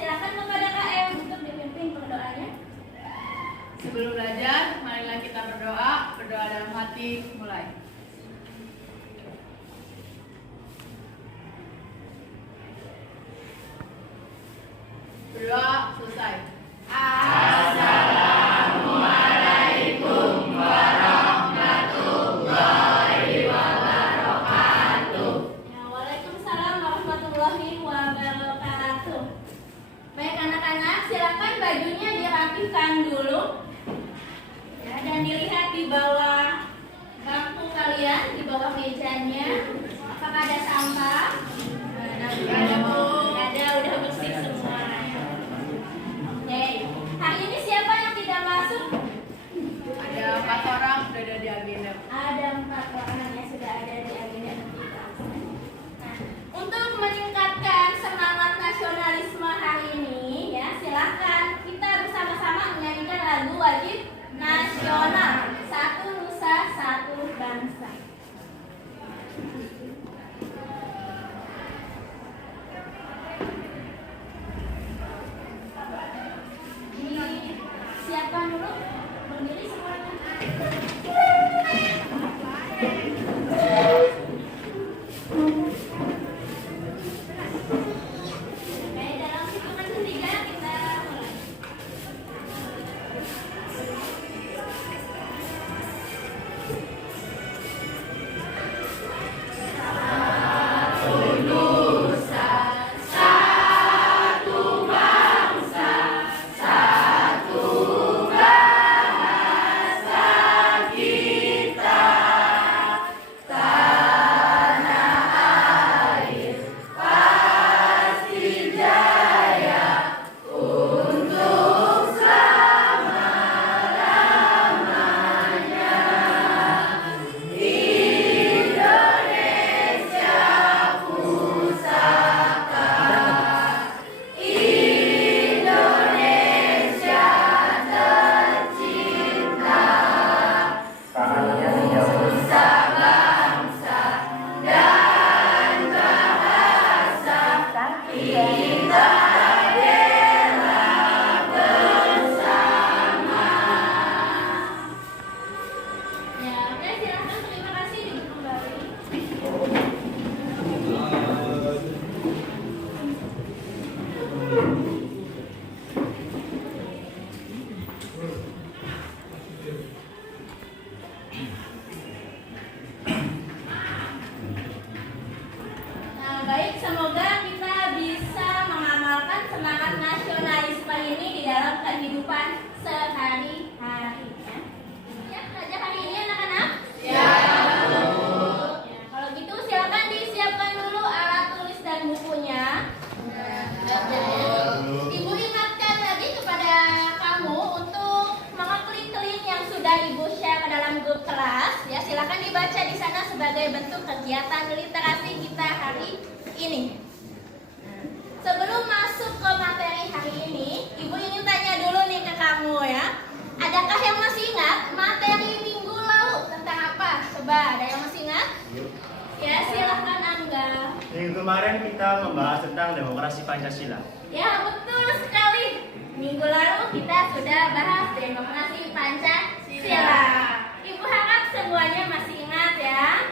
silakan kepada KM untuk dipimpin berdoanya. Sebelum belajar, marilah kita berdoa dalam hati, mulai. Berdoa selesai. Assalamualaikum warahmatullahi wabarakatuh. Ya, waalaikumsalam warahmatullahi wabarakatuh. Baik anak-anak, silakan bajunya dirapihkan dulu. Ya, dan dilihat di bawah bangku kalian, di bawah mejanya. Apakah ada sampah? Ada, Bu. Ada, udah bersih semua. Oke, hari ini siapa yang tidak masuk? Ada 4 orang sudah ada di agenda. Ada 4 orang yang sudah ada di agenda kita. Nah, untuk meningkatkan semangat nasionalisme hari ini, ya silakan kita bersama-sama menyanyikan lagu wajib nasional. Satu Nusa, Satu Bangsa. Siapkan dulu, berdiri semuanya. Oke, dalam hitungan ketiga kita mulai. Ya, oke, silakan. Terima kasih, duduk kembali. Nah, baik, semoga kita bisa mengamalkan semangat nasionalisme ini di dalam kehidupan sehari-hari. Ya, belajar hari ini anak-anak? Ya, kalau gitu silakan disiapkan dulu alat tulis dan bukunya. Ibu ingatkan lagi kepada kamu untuk mengeklik link yang sudah Ibu share ke dalam grup kelas. Ya, silakan dibaca di sana sebagai bentuk kegiatan literasi kita hari ini. Sebelum masuk ke materi hari ini, Ibu ingin tanya dulu nih ke kamu ya. Adakah yang masih ingat materi minggu lalu tentang apa? Coba, ada yang masih ingat? Ya, silahkan Angga. Minggu kemarin kita membahas tentang demokrasi Pancasila. Ya, betul sekali. Minggu lalu kita sudah bahas demokrasi Pancasila. Ibu harap semuanya masih ingat ya.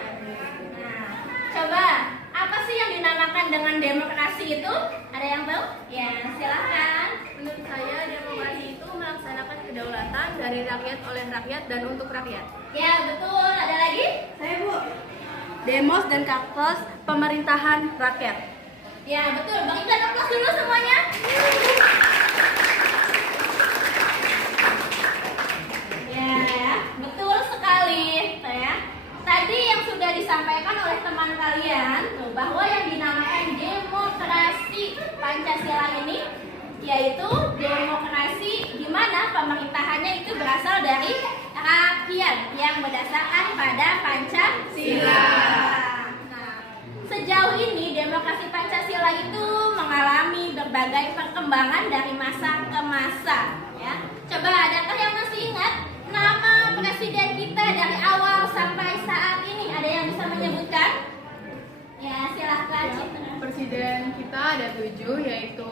Nah, coba, apa sih yang dinamakan dengan demokrasi itu? Ada yang tahu? Ya, silahkan. Menurut saya, demokrasi itu melaksanakan kedaulatan dari rakyat oleh rakyat dan untuk rakyat. Ya, betul. Ada lagi? Saya, Bu. Demos dan kapos pemerintahan rakyat. Ya, betul. Berikan aplaus dulu semuanya. Ya, betul sekali. Ya. Tadi yang sudah disampaikan oleh teman kalian bahwa yang dinamakan demokrasi Pancasila ini yaitu demokrasi di mana pemerintahannya itu berasal dari rakyat yang berdasarkan pada Pancasila. Nah, sejauh ini demokrasi Pancasila itu mengalami berbagai perkembangan dari masa ke masa. Ya, coba adakah yang masih ingat nama presiden kita dari awal sampai saat ini? Ada yang bisa menyebutkan? Ya, silahkan Citra. presiden kita ada 7, yaitu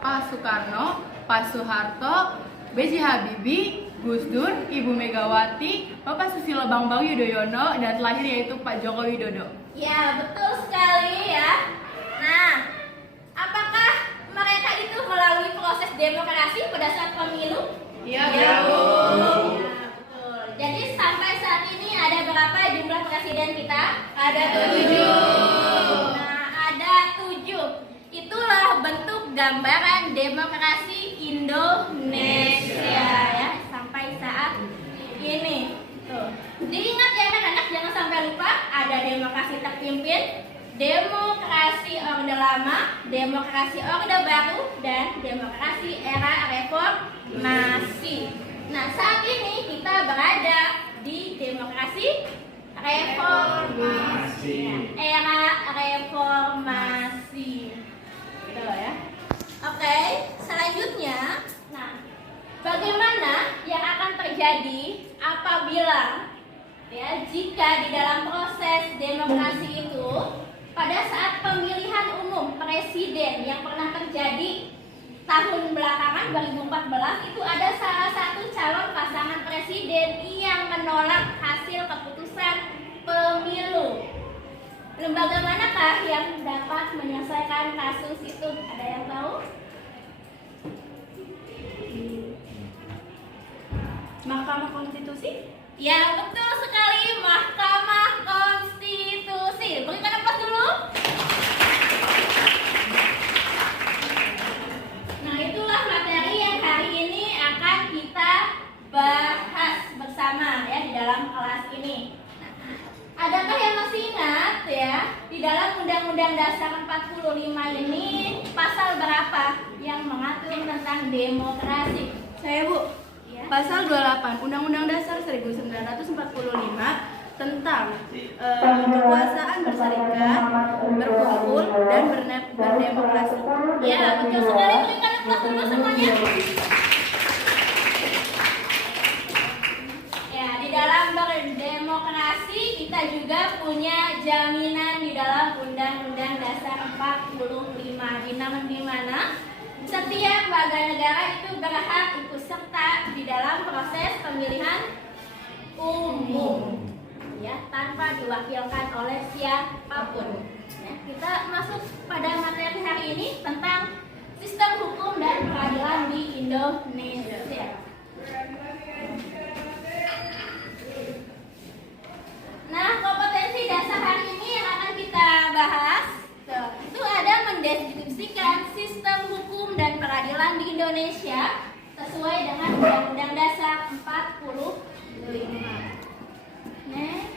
Pak Soekarno, Pak Soeharto, B.J. Habibie, Gus Dur, Ibu Megawati, Bapak Susilo Bambang Yudhoyono, dan terakhir yaitu Pak Joko Widodo. Ya, betul sekali ya. Nah, apakah mereka itu melalui proses demokrasi pada saat pemilu? Iya, Ya, betul. betul. Jadi sampai saat ini ada berapa jumlah presiden kita? Ada 7. Nah, ada 7. Itulah bentuk gambaran demokrasi Indonesia ya sampai saat ini. Tuh. Diingat ya anak-anak, jangan sampai lupa ada demokrasi terpimpin, demokrasi Orde Lama, demokrasi Orde Baru, dan demokrasi era reformasi. Nah, saat ini kita berada di demokrasi reformasi, era reformasi. Gitu ya. Oke, selanjutnya, nah, bagaimana yang akan terjadi apabila ya jika di dalam proses demokrasi itu pada saat pemilihan umum presiden yang pernah terjadi tahun belakangan 2014 itu ada salah satu calon pasangan presiden yang menolak hasil keputusan pemilu. Lembaga manakah yang dapat menyelesaikan kasus itu? Ada yang tahu? Mahkamah Konstitusi? Ya, betul sekali, Mahkamah Konstitusi. Berikan aplaus dulu. Nah, itulah materi yang hari ini akan kita bahas bersama ya di dalam kelas ini. Nah, adakah yang masih ingat ya di dalam Undang-Undang Dasar 45 ini pasal berapa yang mengatur tentang demokrasi? Saya, Bu. Ya. Pasal 28 Undang-Undang Dasar 1945 tentang kekuasaan berserikat, berkumpul, dan berdemokrasi. Ya, betul sekali. Berikan aplaus dulu semuanya. Ya, di dalam berdemokrasi kita juga punya jaminan di dalam Undang-Undang Dasar 45 di mana setiap warga negara itu berhak ikut serta di dalam proses pemilihan umum, ya, tanpa diwakilkan oleh siapapun. Ya, kita masuk pada materi hari ini tentang sistem hukum dan peradilan di Indonesia. Nah, kompetensi dasar hari ini yang akan kita bahas itu ada mendeskripsikan sistem hukum dan peradilan di Indonesia sesuai dengan Undang-Undang Dasar 45. Next.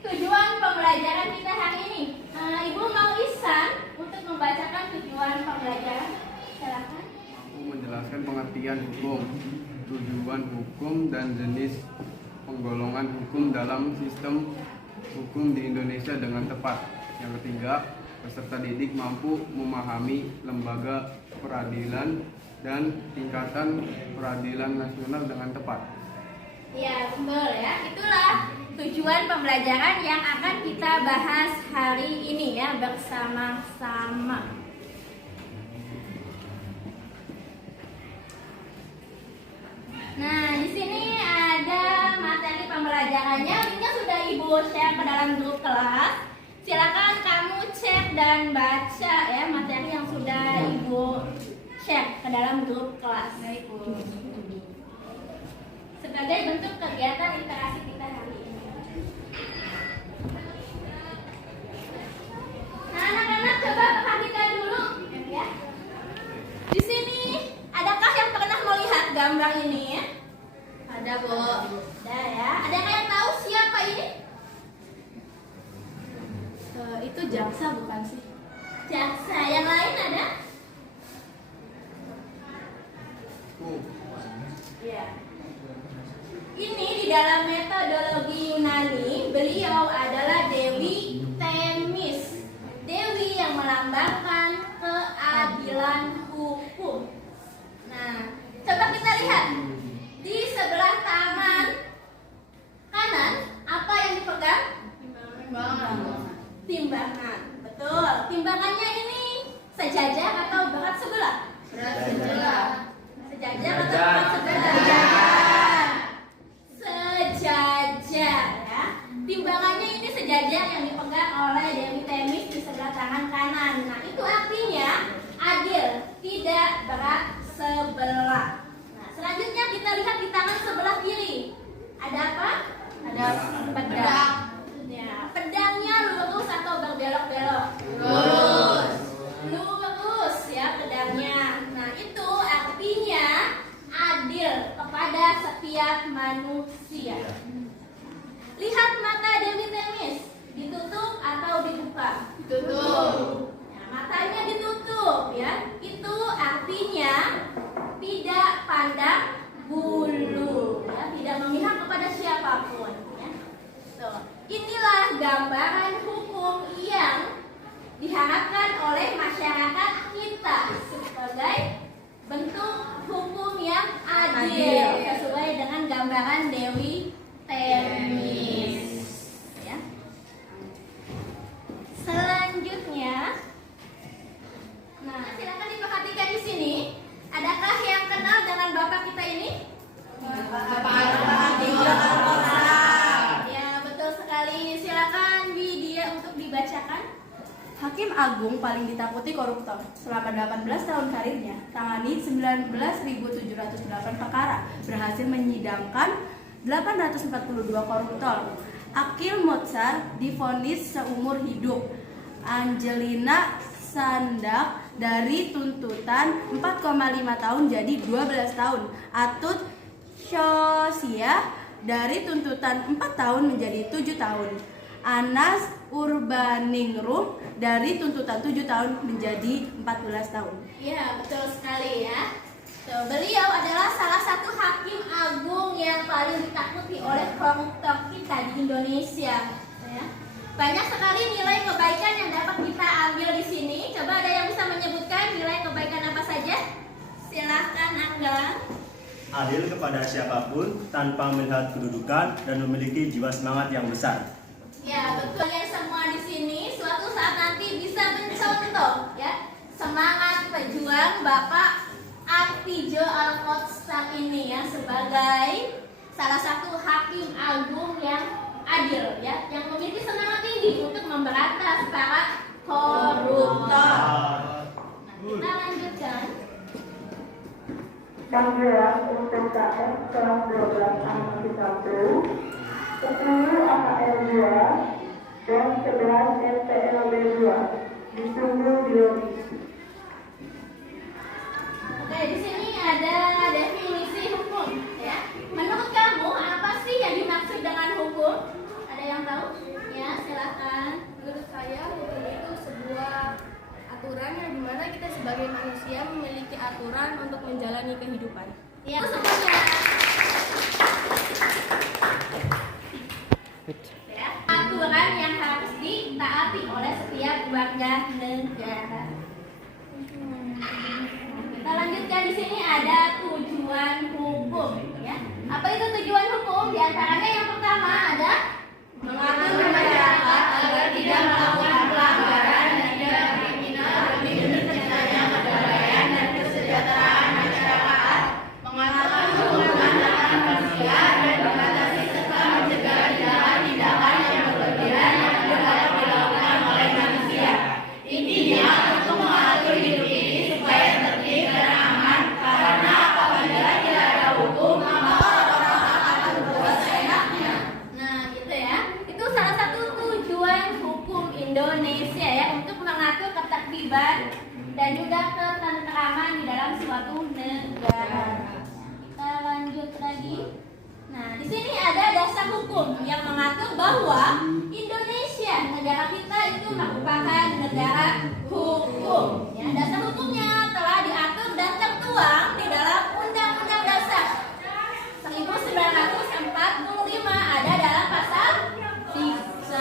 Tujuan pembelajaran kita hari ini. Ibu mau Ihsan untuk membacakan tujuan pembelajaran. Silakan. Aku menjelaskan pengertian hukum, tujuan hukum dan jenis penggolongan hukum dalam sistem hukum di Indonesia dengan tepat. Yang ketiga, peserta didik mampu memahami lembaga peradilan dan tingkatan peradilan nasional dengan tepat. Ya, betul ya. Itulah tujuan pembelajaran yang akan kita bahas hari ini ya bersama-sama. Nah, di sini ada materi pembelajarannya. Linknya sudah Ibu share ke dalam grup kelas. Silakan kamu cek dan baca ya materi yang sudah Ibu share ke dalam grup kelas. Sebagai bentuk kegiatan literasi kita hari ini. Nah, anak-anak coba perhatikan dulu ya. Di sini adakah yang pernah melihat gambar ini ya? Ada, Bu. Ada ya. Ada yang tahu siapa ini? Itu jaksa bukan sih? Jaksa. Yang lain ada? Ya. Ini di dalam metodologi Yunani, beliau adalah Dewi Themis. Dewi yang melambangkan keadilan hukum. Nah, coba kita lihat. Di sebelah tangan kanan, apa yang dipegang? timbangan. Betul. Timbangannya ini sejajar atau berat sebelah? Berat sebelah. Sejajar atau berat sebelah? Sejajar ya. Timbangannya ini sejajar yang dipegang oleh Dewi Temis di sebelah tangan kanan. Nah, itu artinya adil, tidak berat sebelah. Nah, selanjutnya kita lihat di tangan sebelah kiri. Ada apa? Ada pedang. Ya, pedangnya lurus atau berbelok-belok? Lurus. Lurus ya pedangnya. Nah, itu artinya adil kepada setiap manusia. Lihat mata Dewi Temis, ditutup atau dibuka? Ditutup. Nah, matanya ditutup ya. Itu artinya tidak pandang bulu, ya, tidak memihak kepada siapapun. Ya. Tuh. Inilah gambaran hukum yang diharapkan oleh masyarakat kita sebagai bentuk hukum yang adil sesuai dengan gambaran Dewi Temis. Ya. Selanjutnya, nah silakan diperhatikan di sini. Adakah yang kenal dengan bapak kita ini? Ya, betul sekali. Silakan Widya untuk dibacakan. Hakim Agung paling ditakuti koruptor. Selama 18 tahun karirnya, tangani 19.708 perkara, berhasil menyidangkan 842 koruptor. Akil Motsar divonis seumur hidup. Angelina Sandak dari tuntutan 4,5 tahun jadi 12 tahun. Atut Syosia dari tuntutan 4 tahun menjadi 7 tahun. Anas Urbaningrum dari tuntutan 7 tahun menjadi 14 tahun. Ya, betul sekali ya. Tuh, beliau adalah salah satu hakim agung yang paling ditakuti oleh koruptor kita di Indonesia. Ya. Banyak sekali nilai kebaikan yang dapat kita ambil di sini. Coba ada yang bisa menyebutkan nilai kebaikan apa saja? Silahkan Angga. Adil kepada siapapun tanpa melihat kedudukan dan memiliki jiwa semangat yang besar. Ya, betul. Kalian semua di sini suatu saat nanti bisa mencontoh ya semangat pejuang Bapak Artijo Alkotsar ini ya sebagai salah satu hakim agung yang adil ya, yang memiliki semangat tinggi untuk memberantas para koruptor. Nah, kita lanjutkan. Panggilan UTKS kelas 12 Amati 1, 10 AHL 2, dan 11 STLB 2 ditunggu di lobi. Oke, di sini ada definisi hukum ya. Menurut kamu apa sih yang dimaksud dengan hukum? Ada yang tahu? Ya, silakan. Menurut saya, hukum itu sebuah aturan yang dimana kita sebagai manusia memiliki aturan untuk menjalani kehidupan. Ya, semuanya. Ya, aturan yang harus ditaati oleh setiap warga negara. Kita lanjutkan di sini ada tujuan hukum ya. Apa itu tujuan hukum? Di antaranya yang pertama ada mengatur masyarakat agar tidak melakukan pelanggaran dan tidak kriminal demi terciptanya perdamaian dan kesejahteraan masyarakat, mengatur hubungan antar manusia dan membatasi serta mencegah tindakan-tindakan yang berlebihan yang dapat dilakukan oleh manusia. Intinya untuk mengatur hidup ini supaya tertib dan aman, karena apabila tidak ada hukum maka orang akan berbuat seenaknya. Nah, gitu ya. Itu salah satu tujuan hukum Indonesia ya, untuk mengatur ketertiban dan juga ketentraman di dalam suatu negara. Kita lanjut lagi. Nah, di sini ada dasar hukum yang mengatur bahwa Indonesia, negara kita itu merupakan negara hukum. Ya, dasar hukumnya telah diatur dan tertuang di dalam Undang-Undang Dasar 1945, ada dalam pasal 1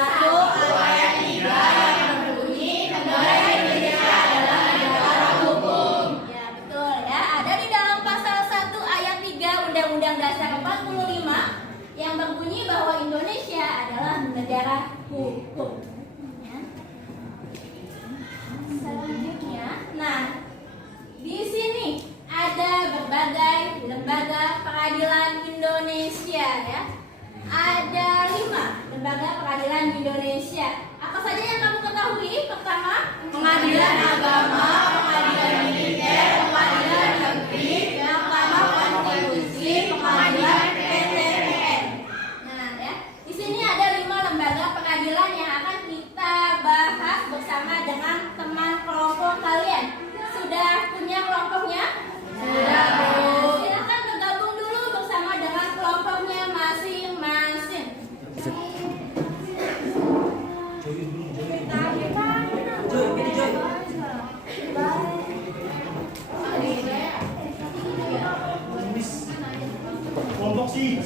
ayat 3 yang berbunyi negara Indonesia adalah negara hukum. Ya, betul ya. Ada di dalam pasal 1 ayat 3 Undang-Undang Dasar 45 yang berbunyi bahwa Indonesia adalah negara hukum. Ya. saja yang kamu ketahui? Pertama, Pengadilan Agama, Pengadilan Militer, Pengadilan Negeri, Mahkamah Konstitusi, Pengadilan PTPN. nah ya, di sini ada 5 lembaga pengadilan yang akan kita bahas bersama dengan teman kelompok kalian. Sudah punya kelompoknya? Sudah, Bu. Silakan bergabung dulu bersama dengan kelompoknya masing-masing. Kelompok sih.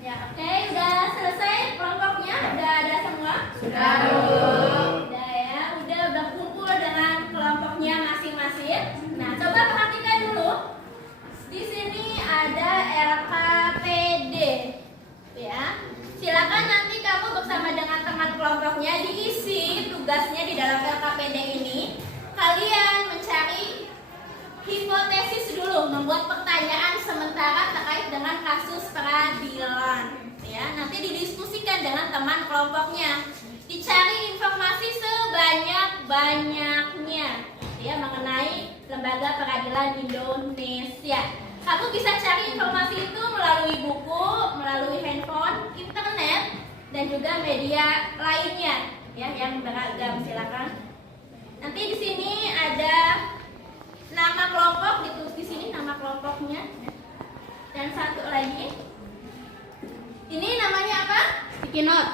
Ya, oke, udah selesai kelompoknya? Udah ada semua? Sudah, Bu. Udah ya, udah berkumpul dengan kelompoknya masing-masing. Nah, coba perhatikan dulu. Di sini ada LKPD. Ya. Silakan nanti kamu bersama dengan teman kelompoknya diisi tugasnya di dalam LKPD ini. Kalian mencari hipotesis dulu, membuat pertanyaan sementara terkait dengan kasus peradilan. Ya, nanti didiskusikan dengan teman kelompoknya. Dicari informasi sebanyak-banyaknya ya mengenai Lembaga Peradilan Indonesia. Kamu bisa cari informasi itu melalui buku, melalui handphone, internet, dan juga media lainnya ya yang beragam. Silakan. Nanti di sini ada nama kelompok, ditulis di sini nama kelompoknya. Dan satu lagi. Ini namanya apa? Sticky note.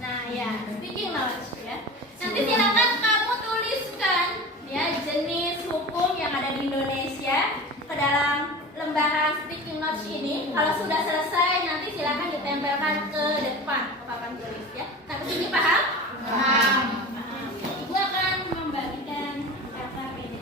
Nah, ya, speaking notes ya. Nanti silakan kamu tuliskan ya jenis hukum yang ada di Indonesia ke dalam lembaran speaking notes ini. Kalau sudah selesai nanti silakan ditempelkan ke depan ke papan tulis ya. Nah, kesini paham? Paham. Paham. Ibu akan membagikan LKPD.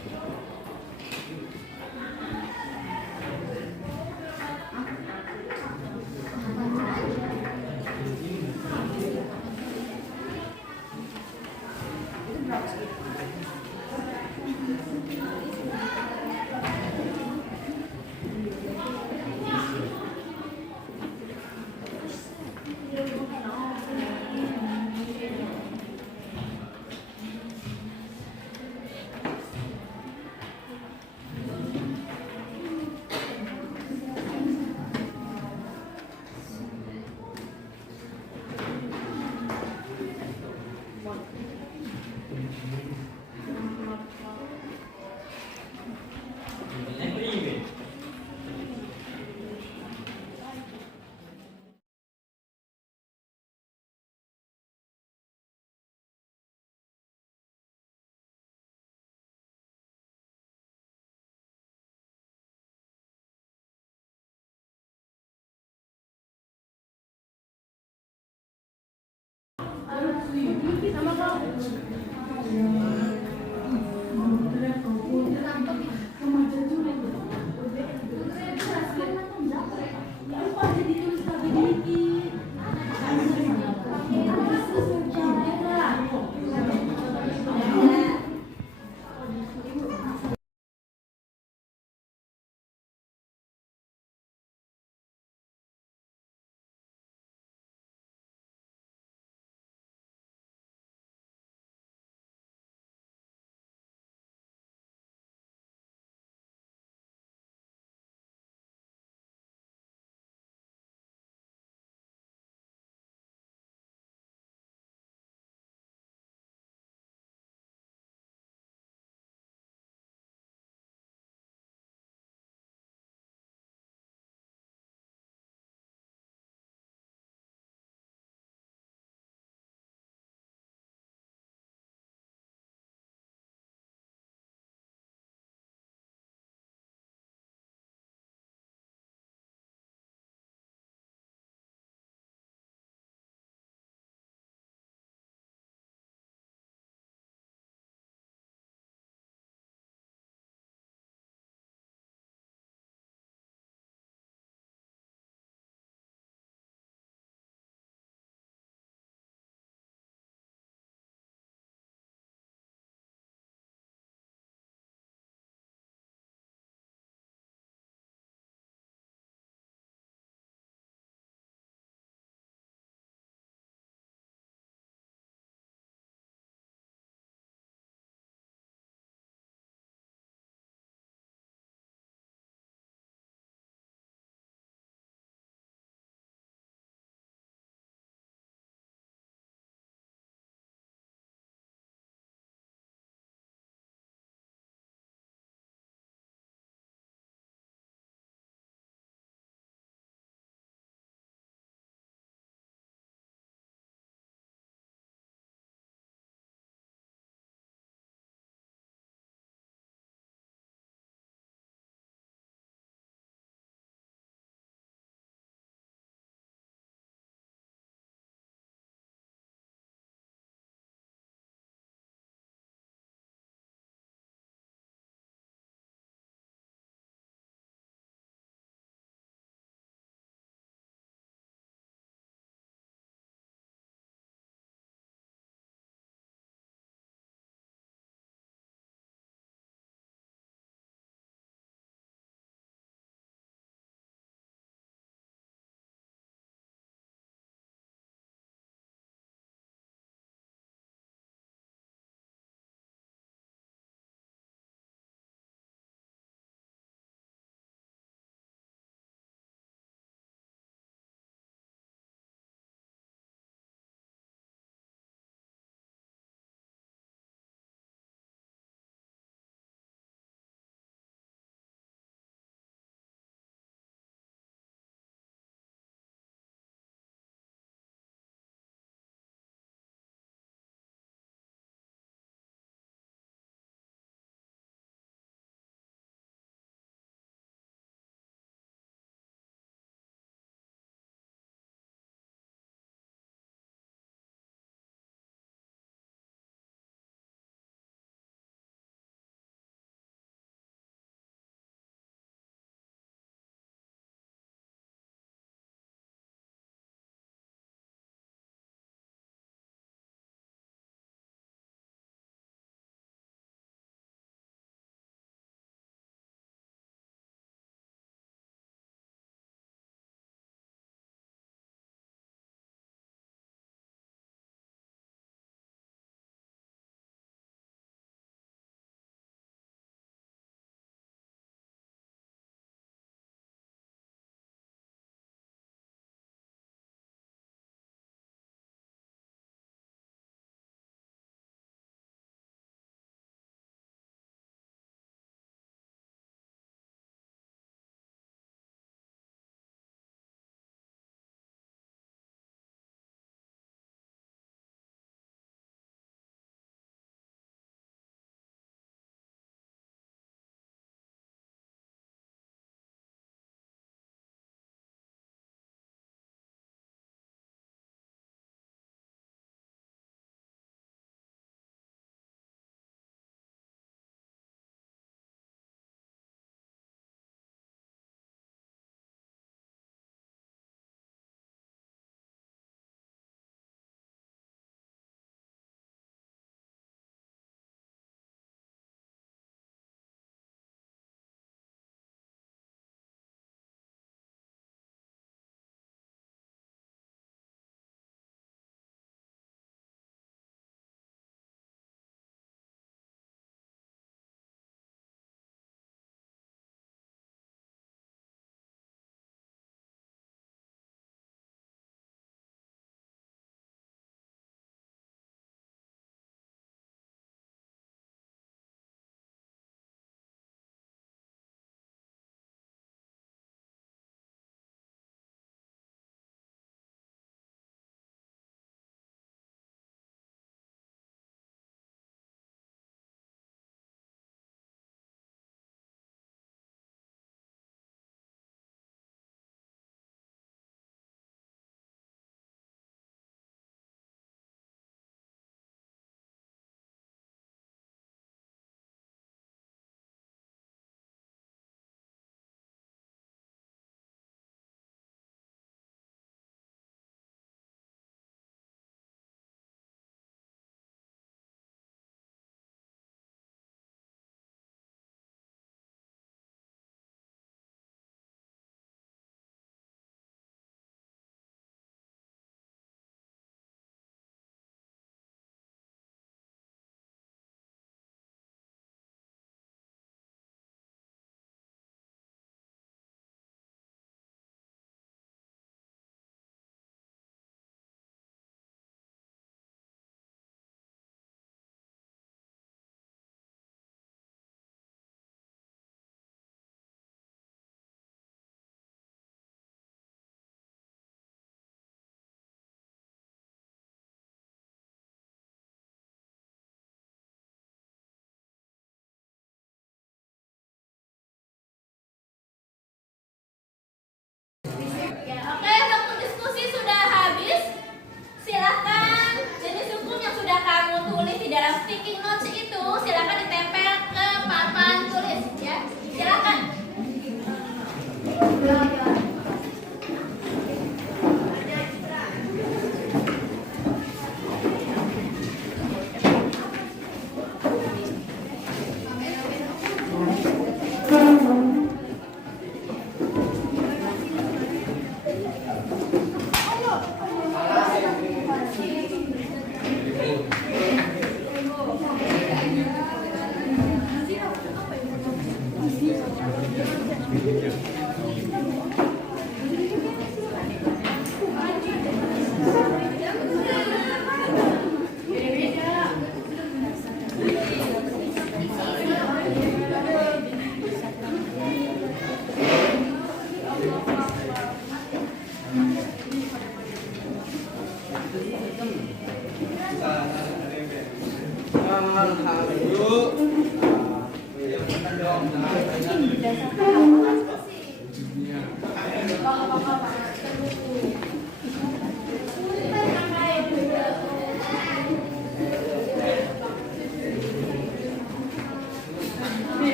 Oke,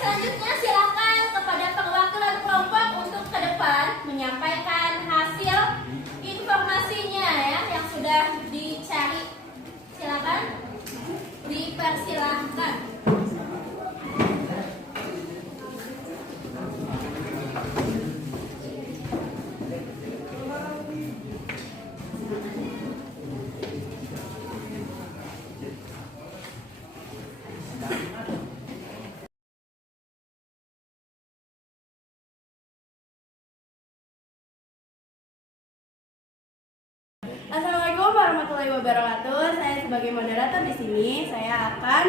selanjutnya silakan kepada perwakilan kelompok untuk ke depan menyampaikan hasil informasinya ya yang sudah dicari. Silakan dipersilahkan. Assalamualaikum warahmatullahi wabarakatuh. Saya sebagai moderator di sini, saya akan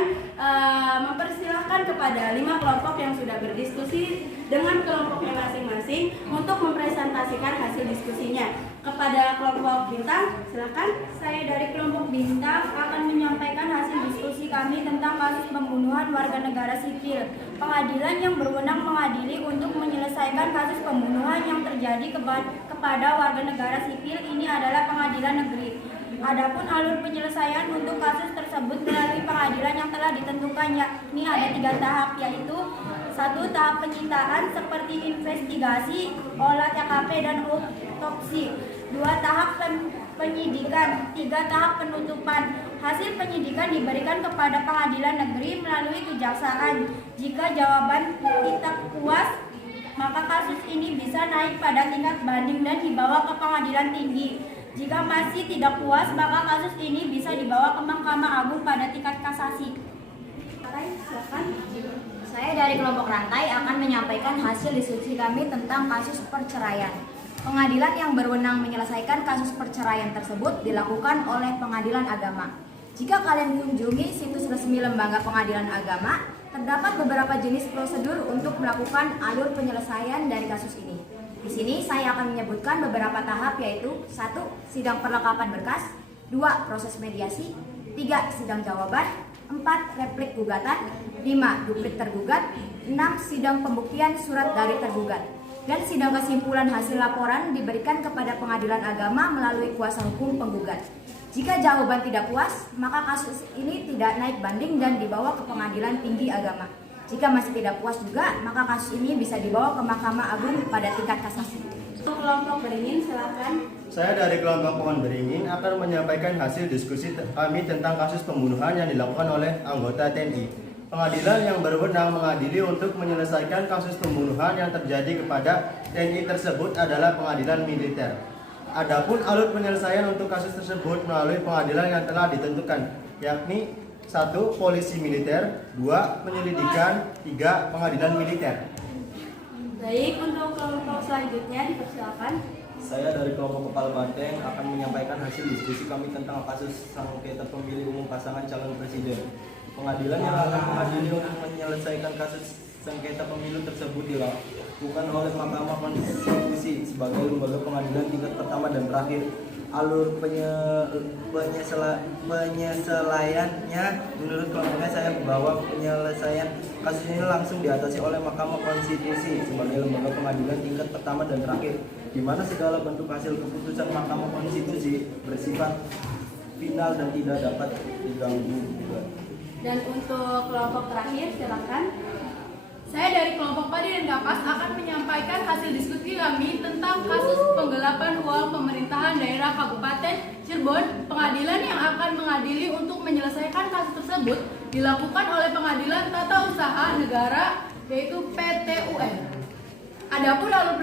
mempersilahkan kepada 5 kelompok yang sudah berdiskusi dengan kelompoknya masing-masing untuk mempresentasikan hasil diskusinya. Kepada kelompok bintang, silakan. Saya dari kelompok bintang akan menyampaikan hasil diskusi kami tentang kasus pembunuhan warga negara sipil. Pengadilan yang berwenang mengadili untuk menyelesaikan kasus pembunuhan yang terjadi kepada warga negara sipil ini adalah pengadilan negeri. Adapun alur penyelesaian untuk kasus tersebut melalui pengadilan yang telah ditentukan, yakni ada 3 tahap, yaitu 1. Tahap penyitaan seperti investigasi, olah TKP dan otopsi. 2. Tahap penyidikan. 3. Tahap penutupan. Hasil penyidikan diberikan kepada pengadilan negeri melalui kejaksaan. Jika jawaban tidak puas, maka kasus ini bisa naik pada tingkat banding dan dibawa ke pengadilan tinggi. Jika masih tidak puas, maka kasus ini bisa dibawa ke Mahkamah Agung pada tingkat kasasi. Silakan. Saya dari kelompok rantai akan menyampaikan hasil diskusi kami tentang kasus perceraian. Pengadilan yang berwenang menyelesaikan kasus perceraian tersebut dilakukan oleh Pengadilan Agama. Jika kalian mengunjungi situs resmi Lembaga Pengadilan Agama, terdapat beberapa jenis prosedur untuk melakukan alur penyelesaian dari kasus ini. Di sini saya akan menyebutkan beberapa tahap, yaitu 1. Sidang perlengkapan berkas, 2. Proses mediasi, 3. Sidang jawaban, 4. Replik gugatan, 5. Duplik tergugat, 6. Sidang pembuktian surat dari tergugat, dan sidang kesimpulan hasil laporan diberikan kepada Pengadilan Agama melalui kuasa hukum penggugat. Jika jawaban tidak puas, maka kasus ini tidak naik banding dan dibawa ke Pengadilan Tinggi Agama. Jika masih tidak puas juga, maka kasus ini bisa dibawa ke Mahkamah Agung pada tingkat kasasi. Untuk kelompok beringin, silakan. Saya dari kelompok Pohon Beringin akan menyampaikan hasil diskusi kami tentang kasus pembunuhan yang dilakukan oleh anggota TNI. Pengadilan yang berwenang mengadili untuk menyelesaikan kasus pembunuhan yang terjadi kepada TNI tersebut adalah pengadilan militer. Adapun alur penyelesaian untuk kasus tersebut melalui pengadilan yang telah ditentukan, yakni 1. Polisi militer, 2. Penyelidikan, 3. Pengadilan militer. Baik, untuk kelompok selanjutnya dipersilakan. Saya dari kelompok Kepala Banteng akan menyampaikan hasil diskusi kami tentang kasus sengketa pemilih umum pasangan calon presiden. Pengadilan yang akan mengadili untuk menyelesaikan kasus sengketa pemilu tersebut dilakukan oleh Mahkamah Konstitusi sebagai lembaga pengadilan tingkat pertama dan terakhir. Alur penyelesaiannya menurut kelompoknya saya bahwa penyelesaian kasus ini langsung diatasi oleh Mahkamah Konstitusi sebagai lembaga pengadilan tingkat pertama dan terakhir, di mana segala bentuk hasil keputusan Mahkamah Konstitusi bersifat final dan tidak dapat diganggu. Dan untuk kelompok terakhir, silakan. Saya dari kelompok Padi dan Kapas akan menyampaikan hasil diskusi kami tentang kasus penggelapan uang pemerintahan daerah Kabupaten Cirebon. Pengadilan yang akan mengadili untuk menyelesaikan kasus tersebut dilakukan oleh Pengadilan Tata Usaha Negara, yaitu PT-UN. Adapun alur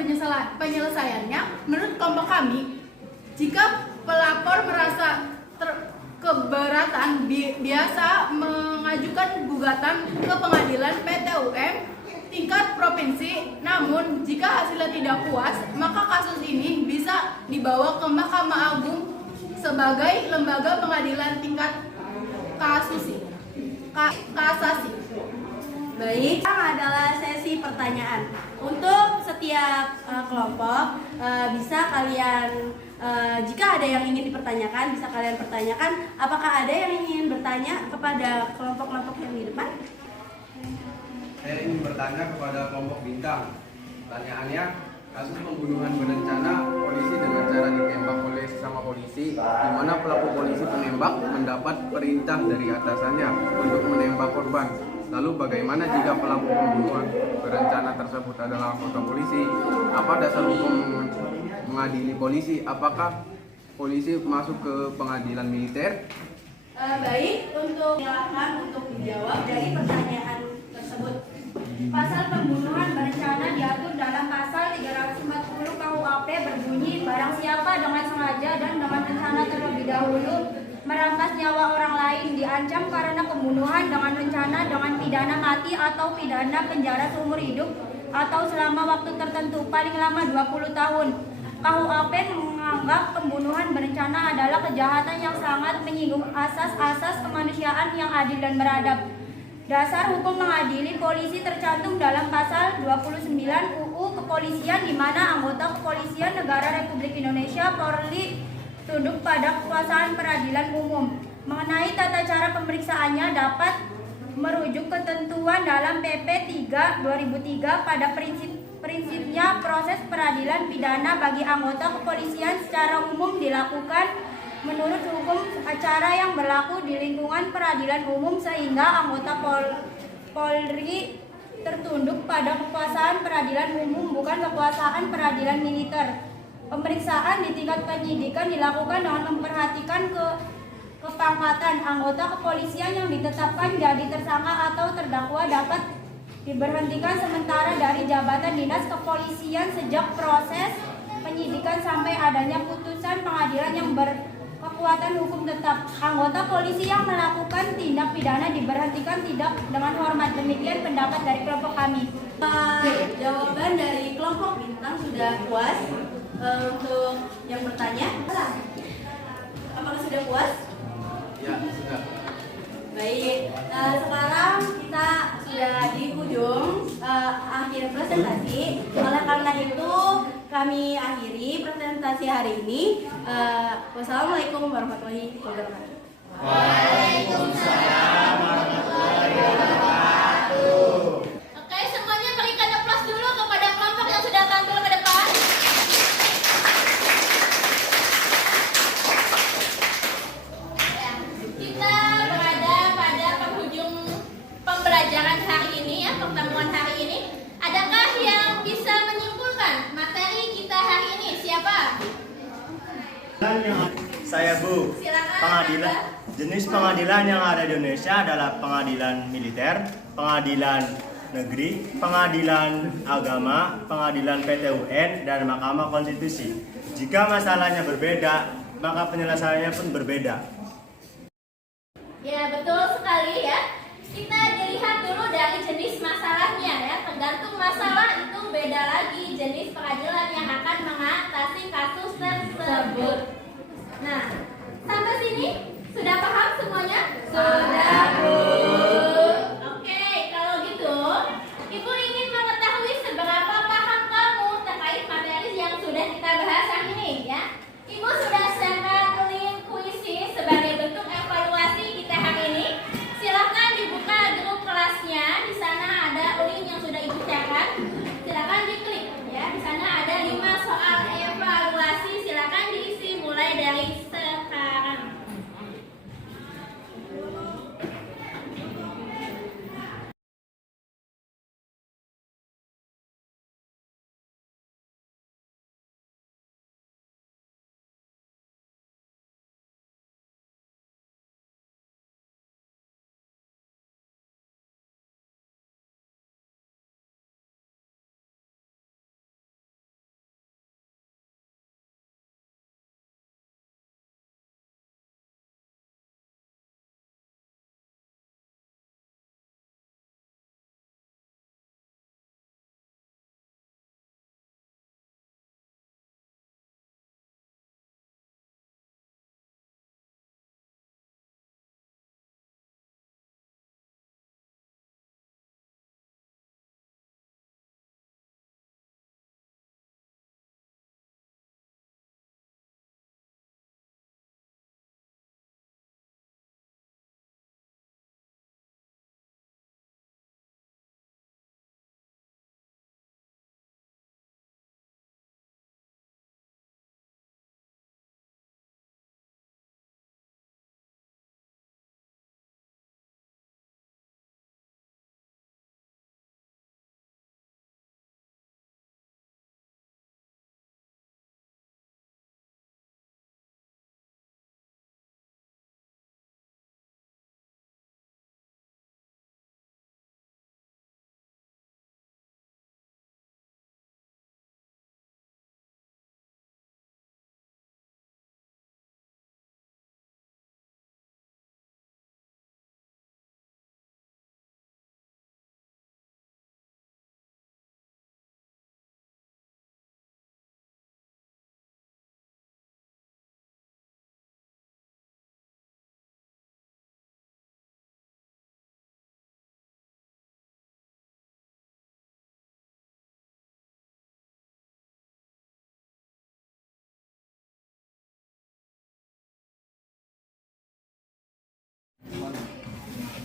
penyelesaiannya, menurut kelompok kami, jika pelapor merasa keberatan biasa mengajukan gugatan ke Pengadilan PT-UN tingkat provinsi. Namun jika hasilnya tidak puas, maka kasus ini bisa dibawa ke Mahkamah Agung sebagai lembaga pengadilan tingkat kasasi. Baik, sekarang adalah sesi pertanyaan. Untuk setiap kelompok bisa kalian jika ada yang ingin dipertanyakan bisa kalian pertanyakan. Apakah ada yang ingin bertanya kepada kelompok-kelompok yang di depan? Saya ingin bertanya kepada kelompok bintang. Pertanyaannya, kasus pembunuhan berencana polisi dengan cara ditembak oleh sesama polisi, di mana pelaku polisi penembak mendapat perintah dari atasannya untuk menembak korban. Lalu bagaimana jika pelaku pembunuhan berencana tersebut adalah anggota polisi? Apa dasar hukum mengadili polisi? Apakah polisi masuk ke pengadilan militer? Baik, silakan untuk menjawab dari pertanyaan tersebut. Pasal pembunuhan berencana diatur dalam pasal 340 KUHP berbunyi barang siapa dengan sengaja dan dengan rencana terlebih dahulu merampas nyawa orang lain diancam karena pembunuhan dengan rencana dengan pidana mati atau pidana penjara seumur hidup atau selama waktu tertentu paling lama 20 tahun. KUHP menganggap pembunuhan berencana adalah kejahatan yang sangat menyinggung asas-asas kemanusiaan yang adil dan beradab. Dasar hukum mengadili polisi tercantum dalam pasal 29 UU Kepolisian di mana anggota kepolisian negara Republik Indonesia Polri tunduk pada kekuasaan peradilan umum. Mengenai tata cara pemeriksaannya dapat merujuk ketentuan dalam PP 3 2003 pada prinsipnya proses peradilan pidana bagi anggota kepolisian secara umum dilakukan menurut hukum acara yang berlaku di lingkungan peradilan umum sehingga anggota Polri tertunduk pada kekuasaan peradilan umum bukan kekuasaan peradilan militer. Pemeriksaan di tingkat penyidikan dilakukan dengan memperhatikan kepangkatan anggota kepolisian yang ditetapkan jadi tersangka atau terdakwa dapat diberhentikan sementara dari jabatan dinas kepolisian sejak proses penyidikan sampai adanya putusan pengadilan yang berkekuatan hukum tetap. Anggota polisi yang melakukan tindak pidana diberhentikan tidak dengan hormat. Demikian pendapat dari kelompok kami. Jawaban dari kelompok bintang sudah puas. Untuk yang bertanya, apakah sudah puas? Ya, sudah. Baik, sekarang kita sudah di ujung akhir presentasi. Oleh karena itu kami akhiri presentasi hari ini. Wassalamualaikum warahmatullahi wabarakatuh. Waalaikumsalam warahmatullahi wabarakatuh. Oke, semuanya berikan aplaus dulu kepada kelompok yang sudah tampil ke depan. Ya, kita berada pada penghujung pembelajaran hari ini ya, pertemuan hari ini. Adakah yang bisa menyimpulkan materi kita hari ini? Siapa? Saya Bu. Silakan. Pengadilan jenis pengadilan yang ada di Indonesia adalah pengadilan militer, pengadilan negeri, pengadilan agama, pengadilan PT UN, dan Mahkamah Konstitusi. Jika masalahnya berbeda, maka penyelesaiannya pun berbeda. Ya, betul sekali ya. Kita dilihat dulu dari jenis masalahnya ya. Tergantung masalah itu beda lagi jenis pengadilan yang akan mengatasi kasus tersebut. Nah, sampai sini sudah paham semuanya? Sudah, Bu. Oke, kalau gitu, Ibu ingin mengetahui seberapa paham kamu terkait materi yang sudah kita bahas hari ini ya. Ibu sudah share link puisi sebagai bentuk evaluasi kita hari ini. Silakan dibuka grup kelasnya. Di sana ada link yang sudah Ibu share. Silakan diklik ya. Di sana ada 5 soal evaluasi. Silakan diisi mulai dari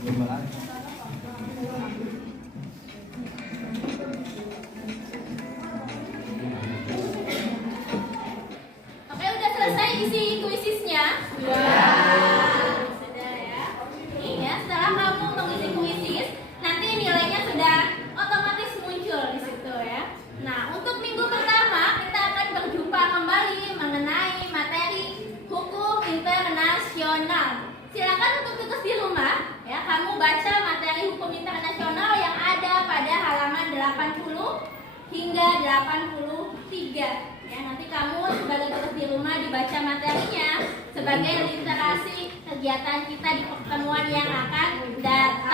Terima kasih. Oke, udah selesai isi kuisisnya? Sudah ya. Nih ya, setelah kamu mengisi kuisis, nanti nilainya sudah otomatis muncul di situ ya. Nah, untuk minggu pertama kita akan berjumpa kembali mengenai materi hukum internasional. Silakan untuk tugas di rumah ya, kamu baca materi hukum internasional yang ada pada halaman 80 hingga 83. Ya, nanti kamu sebagai tugas di rumah dibaca materinya sebagai literasi kegiatan kita di pertemuan yang akan datang.